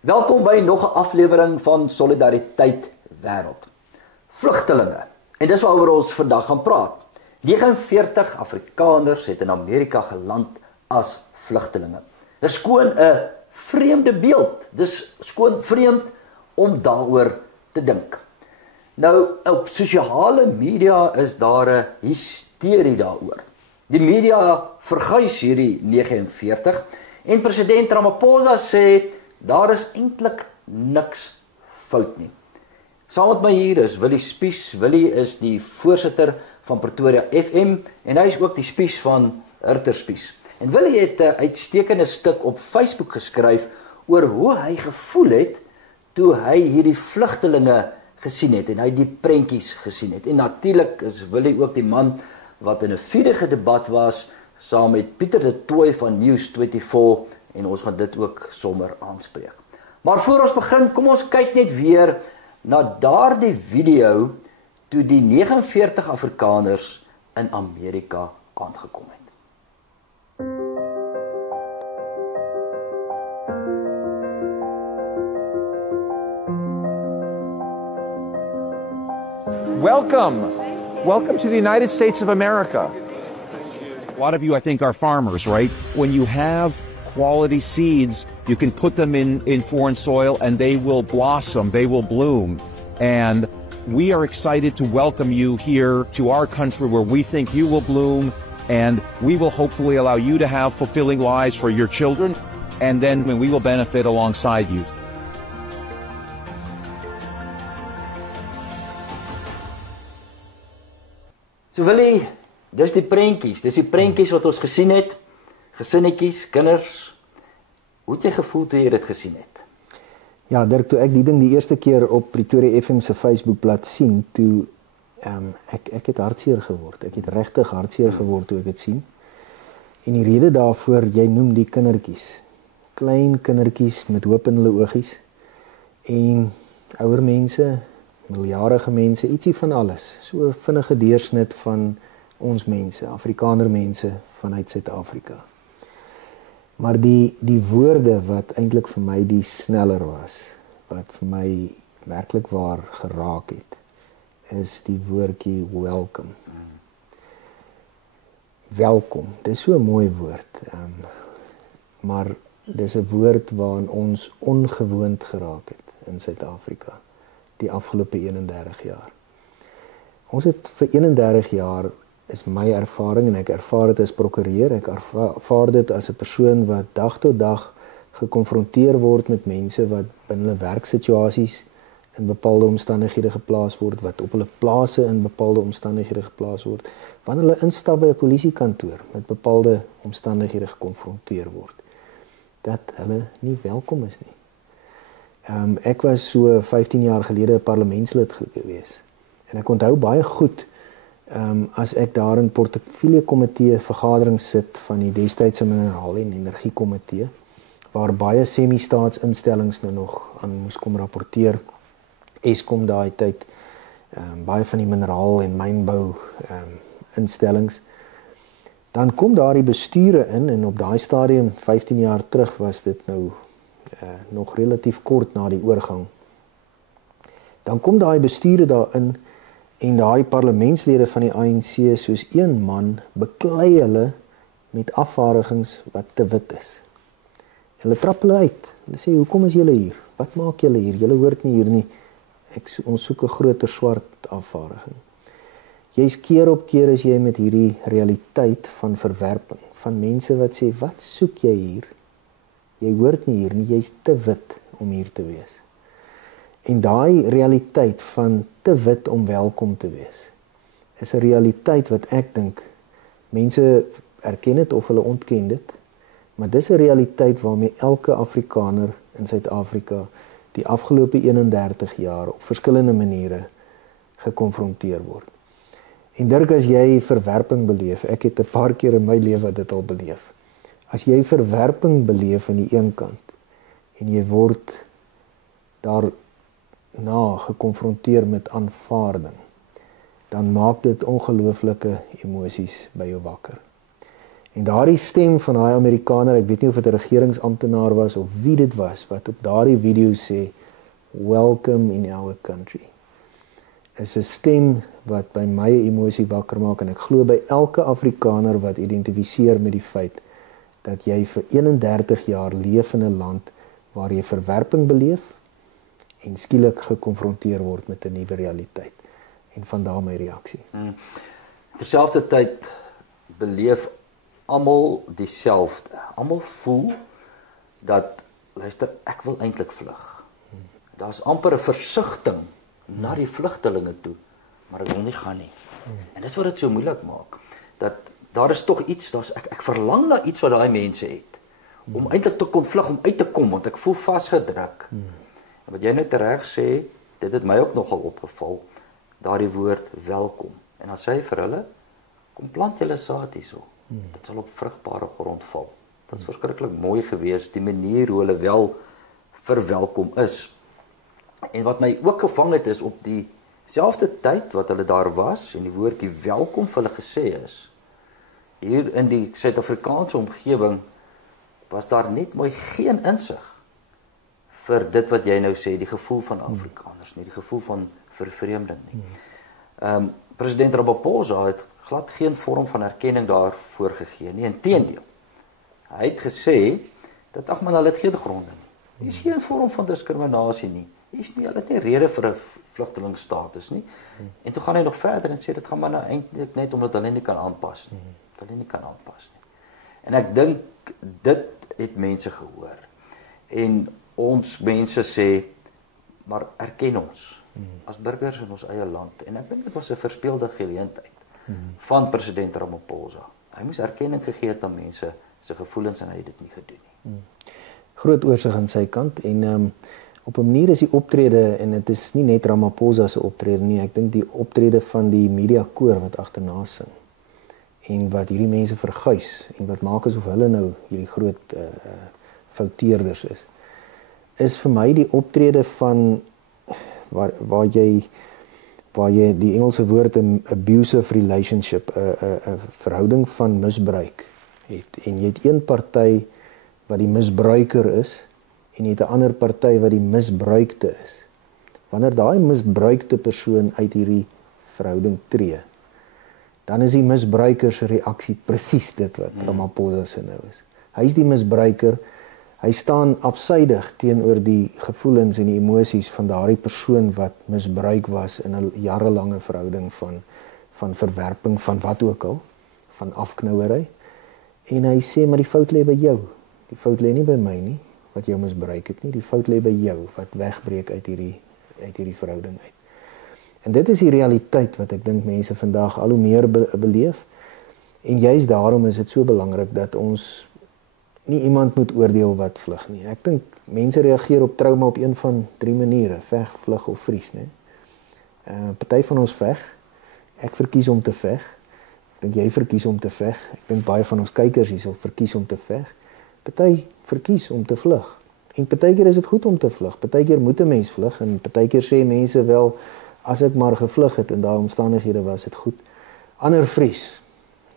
Welkom by nog 'n aflewering van Solidariteit Wêreld. Vlugtelinge. En dis waaroor ons vandag gaan praat. 49 Afrikaners het in Amerika geland as vlugtelinge. Dis skoon 'n vreemde beeld. Dis skoon vreemd om daaroor te dink. Nou, op sosiale media is daar 'n hysterie daaroor. Die media verguis hierdie 49 en president Ramaphosa sê daar is eintlik niks fout nie. Saam met my hier is Willie Spies. Willie is die voorsitter van Pretoria FM en hy is ook die Spies van Hurter Spies. En Willie het 'n uitstekende stuk op Facebook geskryf oor hoe hy gevoel het toe hy hierdie vlugtelinge gesien het en hy die prentjies gesien het. En natuurlik is Willie ook die man wat in 'n vurige debat was saam met Pieter de Tooy van News24 en ons gaan dit ook sommer aanspreek. Maar voor ons begin, kom ons kyk net weer na daardie video toe die 49 Afrikaners in Amerika aangekom het. Welcome to the United States of America. A lot of you, I think, are farmers, right? When you have quality seeds, you can put them in foreign soil and they will blossom, they will bloom. And we are excited to welcome you here to our country where we think you will bloom, and we will hopefully allow you to have fulfilling lives for your children, and then we will benefit alongside you. So Willie, dis die prentjies wat ons gesien het, gesinnetjies, kinders. Hoe het jy gevoel toe jy dit gesien het? Ja, Dirk, toe ek die ding die eerste keer op Pretoria FM se Facebookblad sien, toe ek het hartseer geword. Ek het regtig hartseer geword toe ek dit sien. En die rede daarvoor, jy noem die kindertjies. Klein kindertjies met hoop in hulle oogies en ouer mense, miljardige mense, ietsie van alles. So 'n vinnige deursnit van ons mense, Afrikaner mense vanuit Suid-Afrika. Maar die woorde wat eintlik vir my die sneller was, wat vir my werklik waar geraak het, is die woordjie welcome. Welkom, dis so 'n mooi woord, maar dis 'n woord waaraan ons ongewoond geraak het in Suid-Afrika die afgelope 31 jaar. Ons het vir 31 jaar, is my ervaring, en ek ervaar dit as prokureur, ek ervaar dit as 'n persoon wat dag tot dag gekonfronteer word met mense wat binne hulle werksituasies in bepaalde omstandighede geplaas word, wat op hulle plase in bepaalde omstandighede geplaas word, wanneer hulle instap by 'n polisiekantoor met bepaalde omstandighede gekonfronteer word, dat hulle nie welkom is nie. Ek was so 15 jaar gelede 'n parlementslid gewees. En ek onthou baie goed, as ek daar in portefeulje komitee vergadering sit van die destydse mineraal- en energiekomitee, waar baie semi-staatsinstellings nou nog aan moes kom rapporteer, Eskom daai tyd, baie van die mineraal- en mynbou instellings, dan kom daar die bestuure in, en op daai stadium, 15 jaar terug, was dit nou nog relatief kort na die oorgang. Dan kom daai bestuure daarin en daai parlementslede van die ANC soos een man beklei hulle met afvaardigings wat te wit is. Hulle trap hulle uit. Hulle sê, hoekom is julle hier? Wat maak julle hier? Julle hoort nie hier nie. Ons soek 'n groter swart afvaardiging. Jy's keer op keer as jy met hierdie realiteit van verwerping, van mense wat sê, wat soek jy hier? Jy hoort nie hier nie, jy's te wit om hier te wees. En daai realiteit van te wit om welkom te wees, is 'n realiteit wat ek dink, mense erken dit of hulle ontken dit, maar dis 'n realiteit waarmee elke Afrikaner in Suid-Afrika die afgelope 31 jaar op verskillende maniere gekonfronteer word. En Dirk, as jy verwerping beleef, ek het 'n paar keer in my lewe dit al beleef, as jy verwerping beleef aan die een kant, en jy word daarna gekonfronteer met aanvaarding, dan maak dit ongelooflike emosies by jou wakker. En daardie stem van daai Amerikaner, ek weet nie of dit 'n regeringsamptenaar was of wie dit was, wat op daardie video sê, "Welcome in our country," is 'n stem wat by my emosie wakker maak, en ek glo by elke Afrikaner wat identifiseer met die feit dat jy vir 31 jaar leef in 'n land waar jy verwerping beleef en skielik gekonfronteer word met 'n nuwe realiteit. En vandaar my reaksie. Terselfdertyd beleef almal dieselfde. Almal voel dat, luister, ek wil eintlik vlug. Daar's amper 'n versigtiging na die vlugtelinge toe, maar ek wil nie gaan nie. En dis wat dit so moeilik maak. Dat daar is tog iets, ek verlang na iets wat daai mense het. Om eintlik te kon vlug, om uit te kom, want ek voel vasgedruk. En wat jy net reg sê, dit het my ook nogal opgeval, daardie woord welkom. En dan sê hy vir hulle, kom plant julle saad hierso. Dit sal op vrugbare grond val. Dit is verskriklik mooi gewees, die manier hoe hulle wel verwelkom is. En wat my ook gevang het is, op dieselfde tyd wat hulle daar was, en die woordjie welkom vir hulle gesê is, hier in die Suid-Afrikaanse omgewing, was daar net mooi geen insig vir dit wat jy nou sê, die gevoel van Afrikaners nie, die gevoel van vervreemding nie. President Ramaphosa het glad geen vorm van erkenning daarvoor gegee nie, inteendeel. Hy het gesê, dat ag man, hulle het geen gronde nie. Hier is geen vorm van diskriminasie nie. Hulle het nie rede vir 'n vlugtelingstatus nie. En toe gaan hy nog verder en sê, dit gaan maar nou eintlik net omdat hulle nie kan aanpas nie. En ek dink, dit het mense gehoor. En ons mense sê, maar erken ons as burgers in ons eie land. En ek dink dit was 'n verspeelde geleentheid van president Ramaphosa. Hy moes erkenning gegee het aan mense se gevoelens en hy het dit nie gedoen nie. Groot oorsig aan sy kant en op 'n manier is die optrede, en dit is nie net Ramaphosa se optrede nie, ek dink die optrede van die mediakoor wat agterna sing en wat hierdie mense verguis en wat maak asof hulle nou hierdie groot fouteerders is vir my die optrede van waar jy die Engelse woord 'n abusive relationship, 'n verhouding van misbruik het, en jy het een party wat die misbruiker is en jy het 'n ander party wat die misbruikte is. Wanneer daai misbruikte persoon uit hierdie verhouding tree, dan is die misbruiker se reaksie presies dit wat Ramaphosa se nou is. Hy is die misbruiker. Hy staan afsydig teenoor die gevoelens en die emosies van daardie persoon wat misbruik was in 'n jarelange verhouding van verwerping, van wat ook al, van afknouery. En hy sê, maar die fout lê by jou. Die fout lê nie by my nie, wat jou misbruik het nie. Die fout lê by jou, wat wegbreek uit hierdie verhouding uit. En dit is die realiteit wat ek dink mense vandag al hoe meer beleef. En juist daarom is dit so belangrik dat ons nie iemand moet oordeel wat vlug nie. Ek dink mense reageer op trauma op een van 3 maniere: veg, vlug of vries, né? Party van ons veg. Ek verkies om te veg. Ek dink jy verkies om te veg. Ek dink baie van ons kykers hierso verkies om te veg. Party verkies om te vlug. En partykeer is dit goed om te vlug. Partykeer moet 'n mens vlug en partykeer sê mense wel, as ek maar gevlug het in daai omstandighede was dit goed. Ander vries.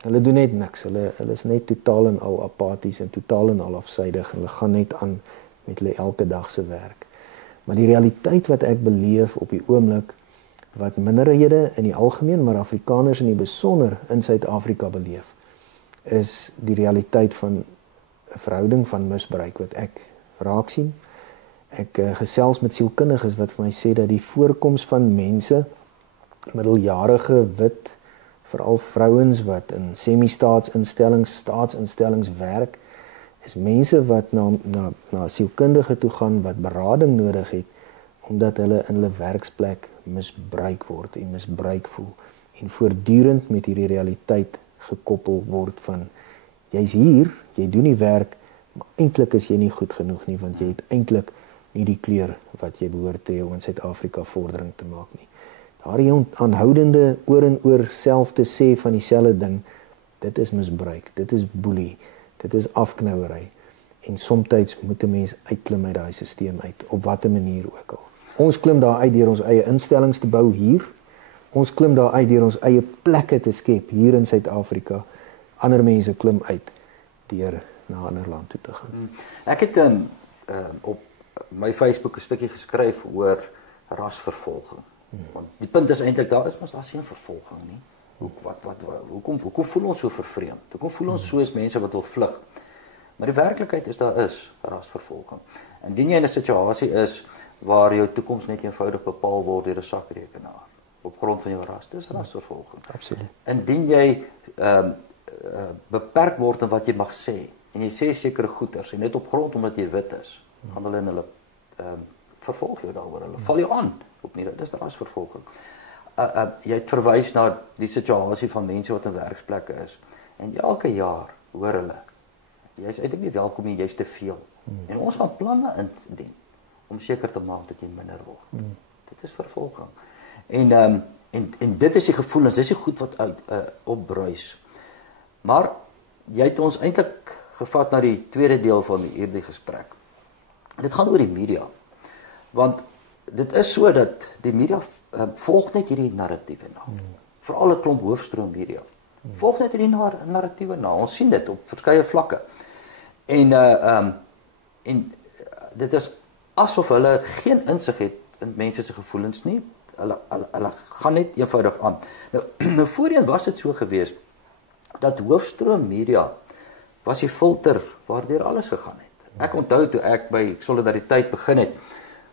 Hulle doen net niks. Hulle is net totaal en al apaties en totaal en al afsydig en hulle gaan net aan met hulle elke dag se werk. Maar die realiteit wat ek beleef op die oomblik, wat minderhede in die algemeen, maar Afrikaners in die besonder in Suid-Afrika beleef, is die realiteit van 'n verhouding van misbruik wat ek raak sien. Ek gesels met sielkundiges wat vir my sê dat die voorkoms van mense, middeljarige wit, veral vrouens wat in staatsinstellings werk, is mense wat na sielkundige toe gaan wat berading nodig het, omdat hulle in hulle werksplek misbruik word en misbruik voel en voortdurend met hierdie realiteit gekoppel word van jy's hier, jy doen die werk, maar eintlik is jy nie goed genoeg nie, want jy het eintlik nie die kleur wat jy behoort te hê om in Suid-Afrika vordering te maak nie. Daardie aanhoudende oor en oor self te sê van dieselfde ding, dit is misbruik, dit is boelie, dit is afknouery. En soms moet 'n mens uitklim uit daai stelsel uit, op watter manier ook al. Ons klim daar uit deur ons eie instellings te bou hier. Ons klim daar uit deur ons eie plekke te skep hier in Suid-Afrika. ander mense klim uit deur na 'n ander land toe te gaan. Ek het op my Facebook 'n stukkie geskryf oor rasvervolging. Want die punt is eintlik daar is mos geen vervolging nie. Hoekom voel ons so vervreemd? Hoekom voel ons soos mense wat wil vlug? Maar die werklikheid is daar is rasvervolging. Indien jy in 'n situasie is waar jou toekoms net eenvoudig bepaal word deur 'n sakrekenaar op grond van jou ras, dis rasvervolging. Absoluut. Indien jy beperk word in wat jy mag sê en jy sê sekere goeters en net op grond omdat jy wit is, gaan hulle en hulle vervolg jou daaroor. Hulle val jou aan op nie, dis rasvervolging. Jy het verwys na die situasie van mense wat in werksplekke is en elke jaar hoor hulle jy's eintlik nie welkom nie, jy's te veel. En ons gaan planne indien om seker te maak dat jy minder word. Dit is vervolging. En dit is die gevoelens, dis die goed wat opbruis. Maar jy het ons eintlik gevat na die tweede deel van hierdie gesprek. Dit gaan oor die media. Want dit is so dat die media volg net hierdie narratiewe na. Veral 'n klomp hoofstroom media. Volg net hierdie narratiewe na. Ons sien dit op verskeie vlakke. En dit is asof hulle geen insig het in mense se gevoelens nie. Hulle gaan net eenvoudig aan. Nou voorheen was dit so gewees dat hoofstroom media was die filter waardeur alles gegaan het. Ek onthou toe ek by Solidariteit begin het,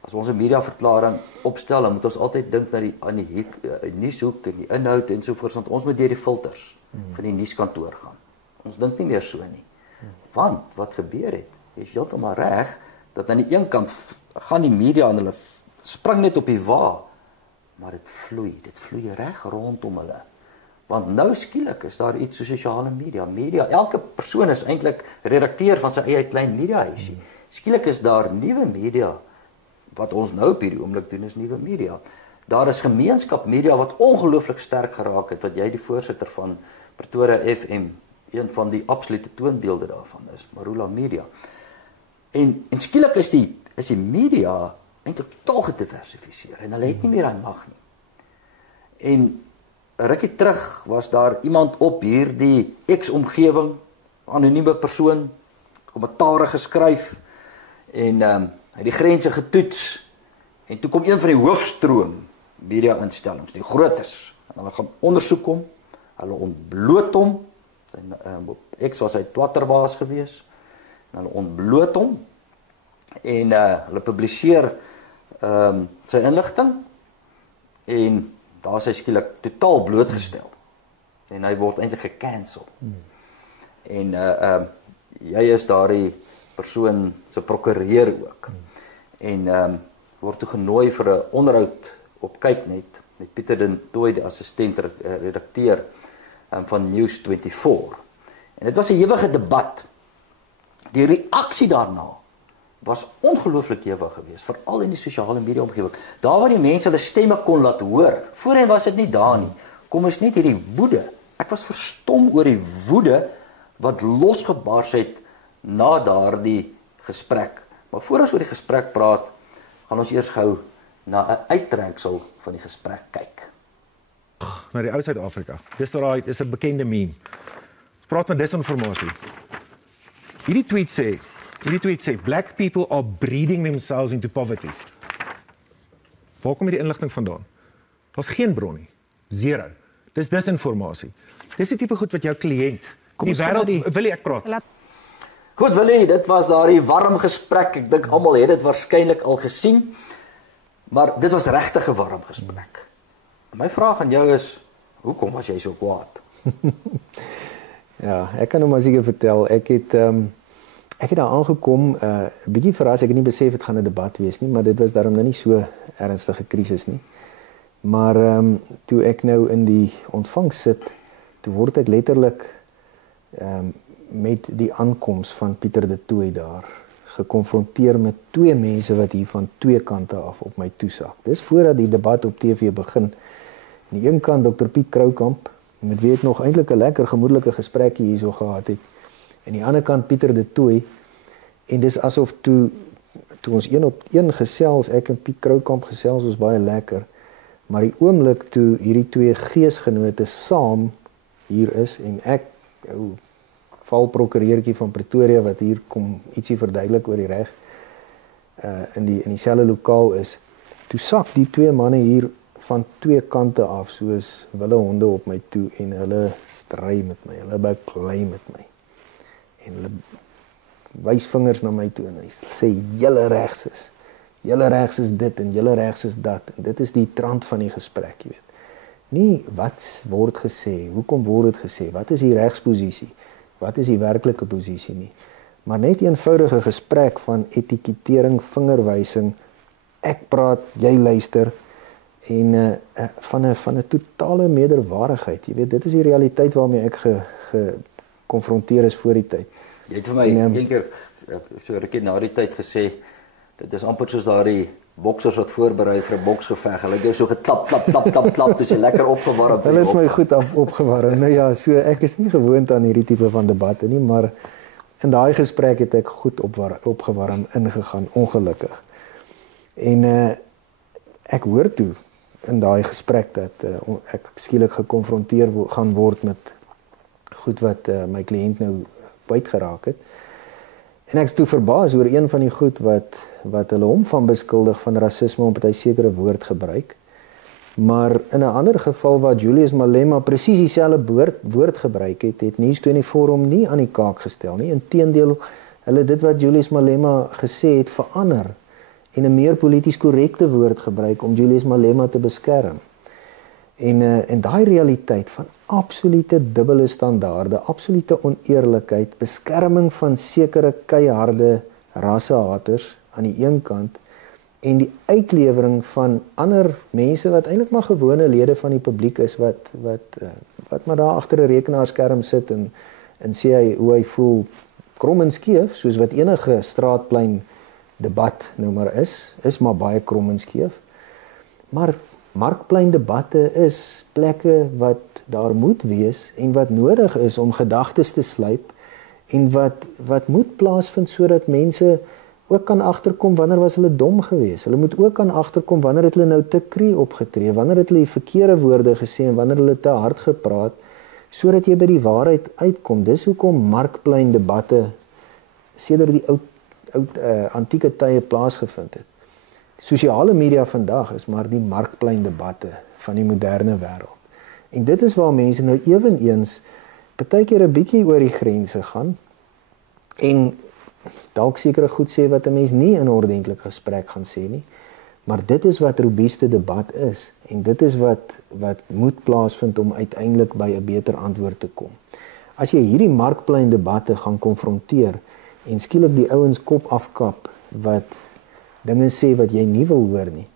as ons 'n mediaverklaring opstel, dan moet ons altyd dink na aan die nuushoek en die inhoud en so voort, want ons moet deur die filters van die nuuskantoor gaan. Ons dink nie meer so nie. Want wat gebeur het, is heeltemal reg, dat aan die een kant gaan die media en hulle spring net op die wa, maar dit vloei reg rondom hulle. Want nou skielik is daar iets so sosiale media. Elke persoon is eintlik redakteur van sy eie klein mediahuisie. Skielik is daar nuwe media. Wat ons nou op hierdie oomblik doen is nuwe media. Daar is gemeenskap media wat ongelooflik sterk geraak het, wat jy die voorsitter van Pretoria FM, een van die absolute toonbeelde daarvan is, Marula Media. En skielik is die media eintlik totaal gediversifiseer en hulle het nie meer daai mag nie. En 'n rukkie terug was daar iemand op hierdie X-omgewing, anonieme persoon, kommentare geskryf en hy het die grense getoets en toe kom een van die hoofstroom media instellings, die grootes, en hulle gaan ondersoek hom, hulle ontbloot hom, op X was hy Twitterbaas gewees, en hulle ontbloot hom en hulle publiseer sy inligting en daar is hy skielik totaal blootgestel en hy word eintlik gecancel. En jy is daardie persoon se prokureur ook. En word toe genooi vir 'n onderhoud op Kyknet met Pieter den Tooi, die assistent redakteur van News24. En dit was 'n ewige debat. Die reaksie daarna was ongelooflik ewig geweest, veral in die sosiale media omgewing. Daar waar die mense hulle stemme kon laat hoor. Voorheen was dit nie daar nie. Kom ons net hierdie woede. Ek was verstom oor die woede wat losgebars het na daardie gesprek. Maar voor ons oor die gesprek praat, gaan ons eers gou na 'n uittreksel van die gesprek kyk. Na die ou Suid-Afrika. Dis alright, is 'n bekende meme. Ons praat van disinformasie. Hierdie tweet sê black people are breeding themselves into poverty. Waar kom hierdie inligting vandaan? Daar's geen bron nie. Zero. Dis disinformasie. Dis die tipe goed wat jou kliënt, die wêreld, wil ek praat. Goed Willie, dit was daardie warm gesprek. Ek dink almal het dit waarskynlik al gesien. Maar dit was regtig 'n warm gesprek. My vraag aan jou is, hoekom was jy so kwaad? Ja, ek kan nou maar seker vertel. Ek het daar aangekom, 'n bietjie verras, ek het nie besef dit gaan 'n debat wees nie, maar dit was daarom nou nie so ernstige krisis nie. Maar toe ek nou in die ontvangs sit, toe word ek letterlik met die aankoms van Pieter de Tooi daar gekonfronteer met twee mense wat hier van twee kante af op my toesak. Dis voordat die debat op TV begin. Aan die een kant Dr. Piet Kroukamp, met wie ek nog eintlik 'n lekker gemoedelike gesprekkie hierso gehad het. En die ander kant Pieter de Tooi. En dis asof toe ons een op een gesels, ek en Piet Kroukamp gesels ons baie lekker. Maar die oomblik toe hierdie twee geesgenote saam hier is en ou valprokureurtjie van Pretoria wat hier kom ietsie verduidelik oor die reg in dieselfde lokaal is. Toe sak die twee manne hier van twee kante af soos wille honde op my toe en hulle stry met my, hulle baklei met my. En hulle wys vingers na my toe en hy sê julle regs is dit en julle regs is dat. En dit is die trant van die gesprek, jy weet. Nie wat word gesê, hoekom word dit gesê, wat is die regsposisie, wat is die werklike posisie nie. Maar net eenvoudige gesprek van etiketering, vingerwysing, ek praat, jy luister, en van 'n totale meerderwaardigheid. Jy weet, dit is die realiteit waarmee ek gekonfronteer is voor die tyd. Jy het vir my een keer so rukkie na die tyd gesê, dit is amper soos daardie boksers wat voorberei vir 'n boksgeveg. Hulle het jou so geklap, dis jy lekker opgewarm. Hulle het my goed opgewarm. Nou ja, so ek is nie gewoond aan hierdie tipe van debatte nie, maar in daai gesprek het ek goed opgewarm ingegaan, ongelukkig. En ek hoor toe in daai gesprek dat ek skielik gekonfronteer gaan word met goed wat my kliënt nou buit geraak het. En ek is toe verbaas oor een van die goed wat hulle hom van beskuldig van rasisme omdat hy sekere woord gebruik. Maar in 'n ander geval waar Julius Malema presies dieselfde woord gebruik het, het Nuus24 hom nie aan die kaak gestel nie. Inteendeel, hulle dit wat Julius Malema gesê het verander en 'n meer polities korrekte woord gebruik om Julius Malema te beskerm. En daai realiteit van absolute dubbele standaarde, absolute oneerlikheid, beskerming van sekere keiharde rassehaters aan die een kant en die uitlewering van ander mense wat eintlik maar gewone lede van die publiek is wat maar daar agter 'n rekenaarskerm sit en sê hy hoe hy voel krom en skeef, soos wat enige straatplein debat nou maar is maar baie krom en skeef. Maar markplein debatte is plekke wat daar moet wees en wat nodig is om gedagtes te slyp en wat moet plaasvind sodat mense ook kan agterkom wanneer was hulle dom geweest. Hulle moet ook kan agterkom wanneer het hulle nou te kree opgetree, wanneer het hulle die verkeerde woorde gesê en wanneer hulle te hard gepraat, sodat jy by die waarheid uitkom. Dis hoekom markplein debatte sedert die oud antieke tye plaasgevind het. Sosiale media vandag is maar die markplein debatte van die moderne wêreld. En dit is waar mense nou eweneens partykeer 'n bietjie oor die grense gaan en dalk sekere goed sê wat 'n mens nie in 'n ordentlike gesprek gaan sê nie, maar dit is wat robuuste debat is en dit is wat moet plaasvind om uiteindelik by 'n beter antwoord te kom. As jy hierdie markplein debatte gaan konfronteer en skielik die ouens kop afkap wat dinge sê wat jy nie wil hoor nie,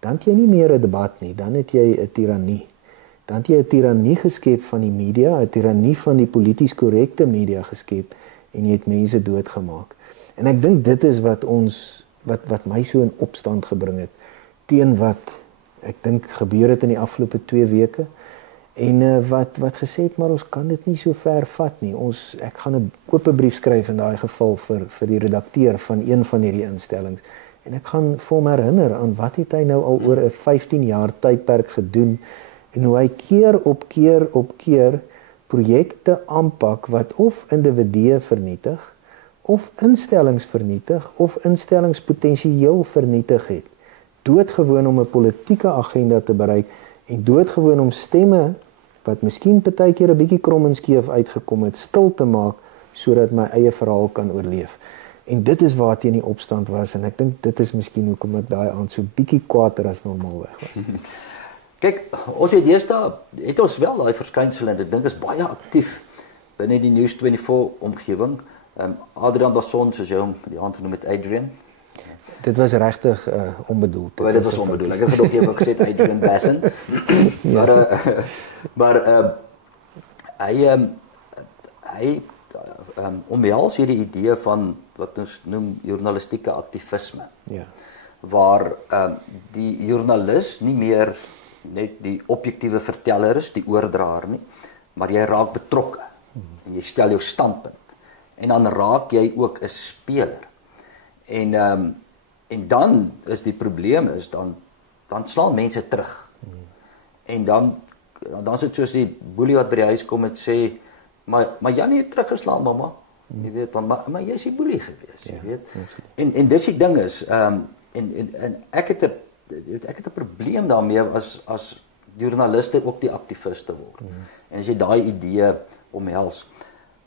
dan het jy nie meer 'n debat nie, dan het jy 'n tirannie. Dan het jy 'n tirannie geskep van die media, 'n tirannie van die polities korrekte media geskep en jy het mense doodgemaak. En ek dink dit is wat my so in opstand gebring het teen wat ek dink gebeur het in die afgelope 2 weke en wat gesê het maar ons kan dit nie so ver vat nie. Ek gaan 'n oop brief skryf in daai geval vir die redakteur van een van hierdie instellings en ek gaan vir hom herinner aan wat het hy nou al oor 'n 15 jaar tydperk gedoen en hoe hy keer op keer projekte aanpak wat of individue vernietig of instellings vernietig of instellings potensieel vernietig het. Doodgewoon om 'n politieke agenda te bereik en doodgewoon om stemme wat miskien partykeer 'n bietjie krom en skeef uitgekom het stil te maak sodat my eie verhaal kan oorleef. En dit is waar teen die opstand was en ek dink dit is miskien hoekom ek daai aand so bietjie kwaader as normaalweg was. Kyk, ons het ons wel daai verskynsel en ek dink is baie aktief binne die News24 omgewing. Adrian Basson, soos jy hom die hand genoem het, Adrian. Dit was regtig onbedoeld. Dit was onbedoeld. Ek het gedog jy het gesê Adrian Basson. Maar hy omhels hierdie idee van wat ons noem journalistieke aktivisme. Ja. Waar die joernalis nie meer net die objektiewe verteller is, die oordraer nie, maar jy raak betrokke en jy stel jou standpunt. En dan raak jy ook 'n speler. En dan is die probleem is dan slaan mense terug. En dan is dit soos die boelie wat by die huis kom en sê Maar Janie het teruggeslaan, mamma. Jy weet, maar jy is die boelie gewees, jy weet. En dis die ding is, en ek het 'n probleem daarmee as joernaliste ook die aktiviste word. En as jy daai idee omhels.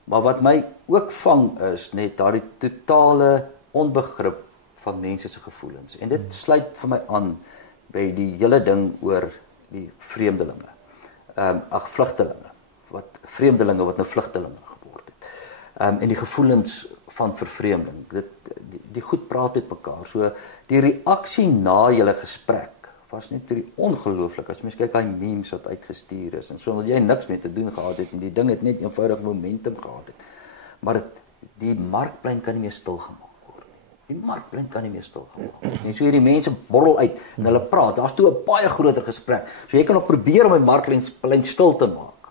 Maar wat my ook vang is net daardie totale onbegrip van mense se gevoelens. En dit sluit vir my aan by die hele ding oor die vreemdelinge. Vlugtelinge. Vreemdelinge wat nou vlugtelinge geword het. En die gevoelens van vervreemding. Die goed praat met mekaar. So die reaksie na julle gesprek was net ongelooflik. As mens kyk aan memes wat uitgestuur is en sonder jy niks mee te doen gehad het en die ding het net eenvoudig momentum gehad het. Maar die markplein kan nie meer stilgemaak word nie. Die markplein kan nie meer stilgemaak word nie. So hierdie mense borrel uit en hulle praat. Daar's toe 'n baie groter gesprek. So jy kan ook probeer om die markplein stil te maak.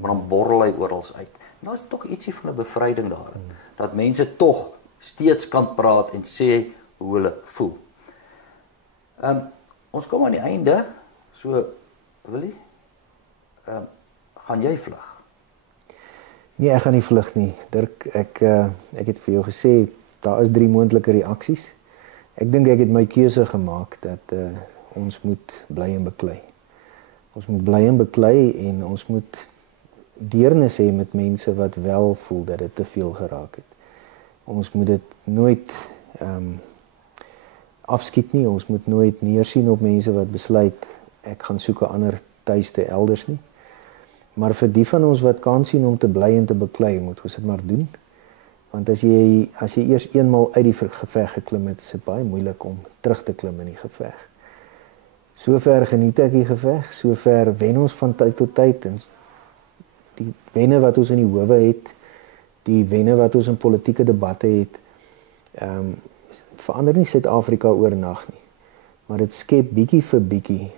Maar dan borrel hy oral uit. En daar is tog ietsie van 'n bevryding daar. Dat mense tog steeds kan praat en sê hoe hulle voel. Ons kom aan die einde. So, Willie, gaan jy vlug? Nee, ek gaan nie vlug nie. Dirk, ek het vir jou gesê, daar is 3 moontlike reaksies. Ek dink ek het my keuse gemaak dat ons moet bly en beklei. Ons moet bly en beklei en ons moet deernis hê met mense wat wel voel dat dit te veel geraak het. Ons moet dit nooit afskiet nie, ons moet nooit neersien op mense wat besluit ek gaan soek 'n ander tuiste elders nie. Maar vir die van ons wat kan sien om te bly en te beklei, moet ons dit maar doen. Want as jy eers eenmal uit die geveg geklim het, is dit baie moeilik om terug te klim in die geveg. Sover geniet ek die geveg, sover wen ons van tyd tot tyd en die wenne wat ons in die howe het, die wenne wat ons in politieke debatte het, verander nie Suid-Afrika oornag nie. Maar dit skep bietjie vir bietjie,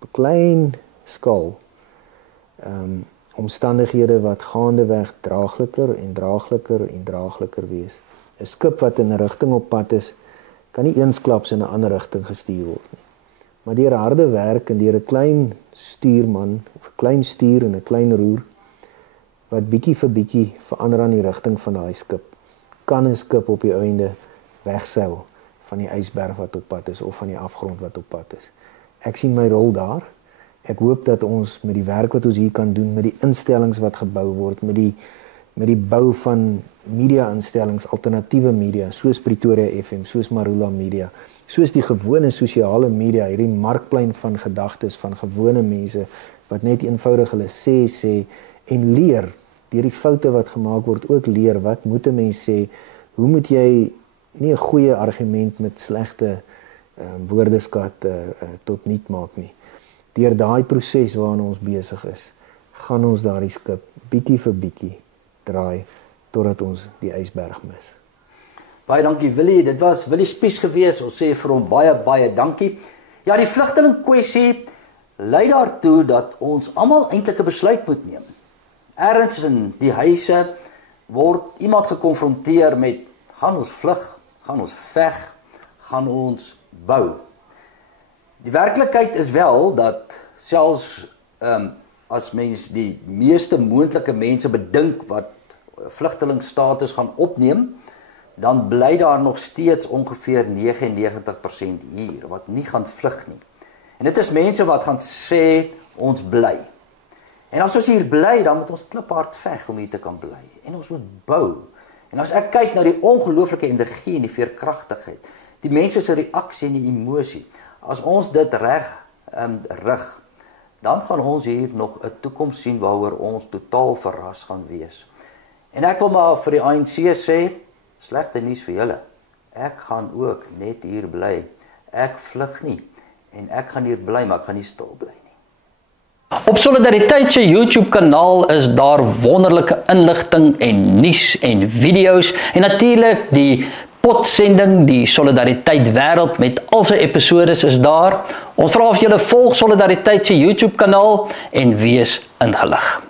op 'n klein skaal, omstandighede wat gaandeweg draagliker en draagliker en draagliker wees. 'n Skip wat in 'n rigting op pad is, kan nie eensklaps in 'n ander rigting gestuur word nie. Maar deur harde werk en deur 'n klein stuurman, of 'n klein stuur en 'n klein roer, wat bietjie vir bietjie verander aan die rigting van daai skip, kan 'n skip op die einde wegseil van die ysberg wat op pad is, of van die afgrond wat op pad is. Ek sien my rol daar. Ek hoop dat ons met die werk wat ons hier kan doen, met die instellings wat gebou word, met die bou van media-instellings, alternatiewe media, soos Pretoria FM, soos Marula Media, soos die gewone sosiale media, hierdie markplein van gedagtes van gewone mense, wat net eenvoudig hulle sê, en leer, deur die foute wat gemaak word, ook leer, wat moet 'n mens sê, hoe moet jy nie 'n goeie argument met slegte woordeskat tot niet maak nie. Deur daai proses waarna ons besig is, gaan ons daardie skip bietjie vir bietjie draai totdat ons die ysberg mis. Baie dankie Willie, dit was Willie Spies gewees. Ons sê vir hom baie dankie. Ja, die vlugteling kwessie lei daartoe dat ons almal eintlik 'n besluit moet neem. Ergens in die huise word iemand gekonfronteer met, gaan ons vlug, gaan ons veg, gaan ons bou. Die werklikheid is wel dat selfs as mens die meeste moontlike mense bedink wat vlugtelingstatus gaan opneem, dan bly daar nog steeds ongeveer 99% hier wat nie gaan vlug nie. En dit is mense wat gaan sê ons bly. En as ons hier bly, dan moet ons kliphard veg om hier te kan bly. En ons moet bou. En as ek kyk na die ongelooflike energie en die veerkragtigheid, die mense se reaksie en die emosie, as ons dit reg rig, dan gaan ons hier nog 'n toekoms sien waaroor ons totaal verras gaan wees. En ek wil maar vir die ANC sê, slegte nuus vir julle. Ek gaan ook net hier bly. Ek vlug nie en ek gaan hier bly, maar ek gaan nie stil bly nie. Op Solidariteit se YouTube kanaal is daar wonderlike inligting en nuus en video's en natuurlik die potsending, die Solidariteit Wêreld met al sy episodes is daar. Ons vra of julle volg Solidariteit se YouTube kanaal en wees ingelig.